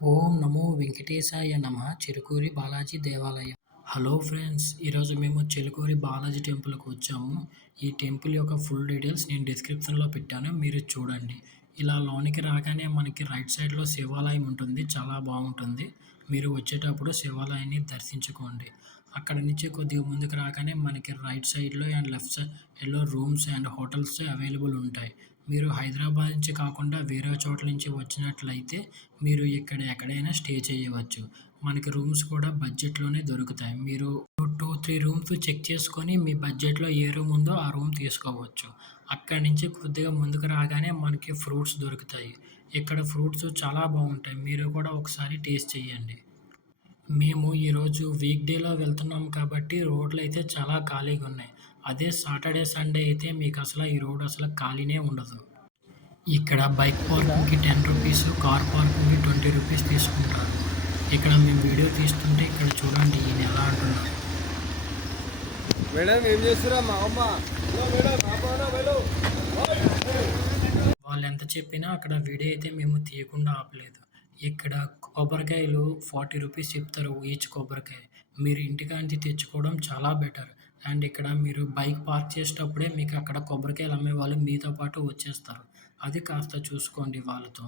ఓం నమో వెంకటేశాయ నమః చిలుకూరి బాలాజీ దేవాలయం. Hello friends, ఈరోజు మేము చిలుకూరి బాలాజీ టెంపుల్‌కి వచ్చాము. ఈ టెంపుల్ యొక్క ఫుల్ డీటెయిల్స్ నేను డిస్క్రిప్షన్‌లో పెట్టాను. మీరు చూడండి. ఇలా లోనికి రాగానే మనకి రైట్ సైడ్‌లో శివాలయం ఉంటుంది. చాలా బావుంటుంది. మీరు వచ్చేటప్పుడు శివాలయాన్ని దర్శించుకోండి. అక్కడి నుంచి కొద్దిగా ముందుకు రాగానే మనకి రైట్ సైడ్‌లో అండ్ లెఫ్ట్ సైడ్‌లో రూమ్స్ అండ్ హోటల్స్ అవైలబుల్ ఉంటాయి. మీరు హైదరాబాద్ నుంచి కాకుండా వేరే చోట్ల నుంచి వచ్చినట్లయితే మీరు ఇక్కడ ఎక్కడైనా స్టే చేయవచ్చు. మనకి రూమ్స్ కూడా బడ్జెట్‌లోనే దొరుకుతాయి. మీరు 2, 3 రూమ్స్ చెక్ చేసుకొని మీ బడ్జెట్‌లో ఏ రూమ్ ఉందో ఆ రూమ్ తీసుకోవచ్చు. అక్కడి నుంచి కొద్దిగా ముందుకు రాగానే మనకి ఫ్రూట్స్ దొరుకుతాయి. ఇక్కడ ఫ్రూట్స్ చాలా బావుంటాయి. మీరు కూడా ఒకసారి టేస్ట్ చేయండి. మేము ఈరోజు వీక్‌డేలో వెళ్తున్నాం కాబట్టి రోడ్లయితే చాలా ఖాళీగున్నాయి. అదే సాటర్‌డే, సండే అయితే మీకసల ఈ రోడ్ అసల ఖాళీనే ఉండదు. ఇక్కడ బైక్ పార్కింగ్‌కి రూ. 10, కార్ పార్కింగ్‌కి రూ. 20 తీసుకుంటారు. ఇక్కడ మేము వీడియో తీస్తుంటే ఇక్కడ చూడండి ఈయన ఎలా అంటున్నారో. మేడం ఏం చేస్తురా మా అమ్మ వాళ్ళెంత చెప్పినా అక్కడ వీడియో అయితే మేము తీయకుండా ఆపలేదు. ఇక్కడ కొబ్బరికాయలు రూ. 40 చెప్తారు ఈచ్ కొబ్బరికాయ. మీరు ఇంటికాంచి తెచ్చుకోవడం చాలా బెటర్. అండ్ ఇక్కడ మీరు బైక్ పార్క్ చేసేటప్పుడే మీకు అక్కడ కొబ్బరికాయలు అమ్మేవాళ్ళు మీతో పాటు వచ్చేస్తారు. అది కాస్త చూసుకోండి వాళ్ళతో.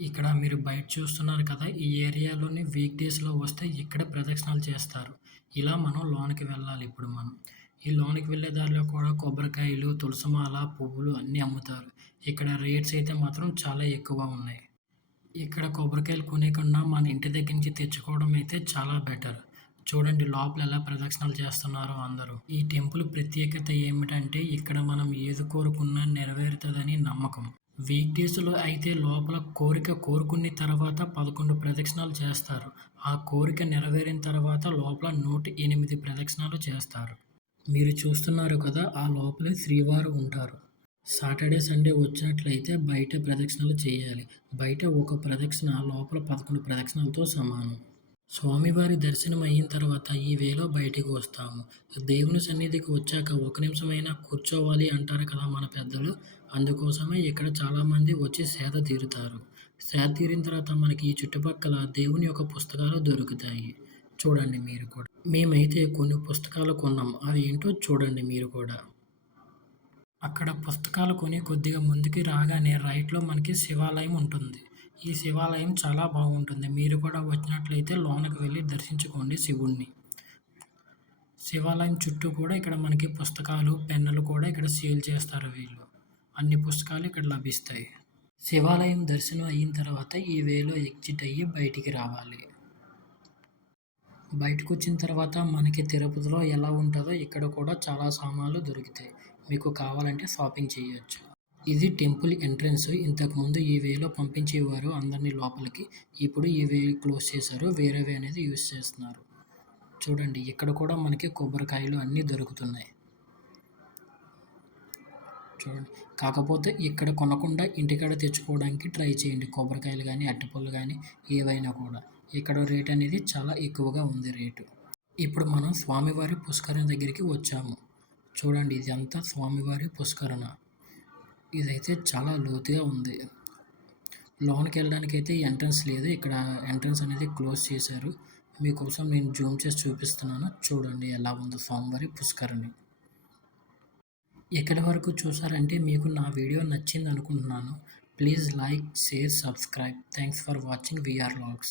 ఇక్కడ మీరు బయట చూస్తున్నారు కదా! ఈ ఏరియాలోని వీక్ డేస్‌లో వస్తే ఇక్కడే ప్రదక్షిణాలు చేస్తారు. ఇలా మనం లోనికి వెళ్ళాలి ఇప్పుడు మనం. ఈ లోనికి వెళ్ళే దారిలో కూడా కొబ్బరికాయలు, తులసిమాల, పువ్వులు అన్నీ అమ్ముతారు. ఇక్కడ రేట్స్ అయితే మాత్రం చాలా ఎక్కువ ఉన్నాయి. ఇక్కడ కొబ్బరికాయలు కొనేకన్నా మన ఇంటి దగ్గర నుంచి తెచ్చుకోవడం అయితే చాలా బెటర్. చూడండి లోపల ఎలా ప్రదక్షిణాలు చేస్తున్నారో అందరూ. ఈ టెంపుల్ ప్రత్యేకత ఏమిటంటే ఇక్కడ మనం ఏది కోరుకున్నా నెరవేరుతదని నమ్మకం. వీక్ డేస్‌లో అయితే లోపల కోరిక కోరుకున్న తర్వాత 11 ప్రదక్షిణాలు చేస్తారు. ఆ కోరిక నెరవేరిన తర్వాత లోపల 108 ప్రదక్షిణాలు చేస్తారు. మీరు చూస్తున్నారు కదా! ఆ లోపలే శ్రీవారు ఉంటారు. సాటర్‌డే, సండే వచ్చినట్లయితే బయట ప్రదక్షిణలు చేయాలి. బయట ఒక ప్రదక్షిణ లోపల 11 ప్రదక్షిణలతో సమానం. స్వామివారి దర్శనం అయిన తర్వాత ఈ వేలో బయటికి వస్తాము. దేవుని సన్నిధికి వచ్చాక ఒక నిమిషమైనా కూర్చోవాలి అంటారు కదా మన పెద్దలు. అందుకోసమే ఇక్కడ చాలామంది వచ్చి సేద తీరుతారు. సేద తీరిన తర్వాత మనకి ఈ చుట్టుపక్కల దేవుని యొక్క పుస్తకాలు దొరుకుతాయి. చూడండి మీరు కూడా. మేమైతే కొన్ని పుస్తకాలు కొన్నాం. అవి ఏంటో చూడండి మీరు కూడా. అక్కడ పుస్తకాలు కొని కొద్దిగా ముందుకి రాగానే రైట్‌లో మనకి శివాలయం ఉంటుంది. ఈ శివాలయం చాలా బాగుంటుంది. మీరు కూడా వచ్చినట్లయితే లోనకి వెళ్లి దర్శించుకోండి శివుడిని. శివాలయం చుట్టూ కూడా ఇక్కడ మనకి పుస్తకాలు, పెన్నులు కూడా ఇక్కడ సేల్ చేస్తారు వీళ్ళు. అన్ని పుస్తకాలు ఇక్కడ లభిస్తాయి. శివాలయం దర్శనం అయిన తర్వాత ఈ వేలో ఎగ్జిట్ అయ్యి బయటికి రావాలి. బయటకొచ్చిన తర్వాత మనకి తిరుపతిలో ఎలా ఉంటదో ఇక్కడ కూడా చాలా సామాన్లు దొరుకుతాయి. మీకు కావాలంటే షాపింగ్ చేయొచ్చు. ఇది టెంపుల్ ఎంట్రన్స్. ఇంతకుముందు ఈ వేలో పంపించేవారు అందరిని లోపలికి. ఇప్పుడు ఈ వే క్లోజ్ చేశారు. వేరే వే అనేది యూజ్ చేస్తున్నారు. చూడండి ఇక్కడ కూడా మనకి కొబ్బరికాయలు అన్నీ దొరుకుతున్నాయి. చూడండి. కాకపోతే ఇక్కడ కొనకుండా ఇంటికాడ తెచ్చుకోవడానికి ట్రై చేయండి. కొబ్బరికాయలు గానీ, అరటిపళ్ళు గానీ ఏవైనా కూడా. ఇక్కడ రేట్ అనేది చాలా ఎక్కువగా ఉంది రేటు. ఇప్పుడు మనం స్వామివారి పుష్కరిణి దగ్గరికి వచ్చాము. చూడండి ఇదంతా స్వామివారి పుష్కరణ. ఇదైతే చాలా లోతుగా ఉంది. లోనకెళ్ళడానికైతే ఎంట్రన్స్ లేదు. ఇక్కడ ఎంట్రన్స్ అనేది క్లోజ్ చేశారు. మీకోసం నేను జూమ్ చేసి చూపిస్తున్నాను. చూడండి ఎలా ఉందో స్వామివారి పుష్కరిణి. ఎక్కడి వరకు చూసారంటే మీకు నా వీడియో నచ్చిందనుకుంటున్నాను. Please like, share, subscribe. Thanks for watching VR vlogs.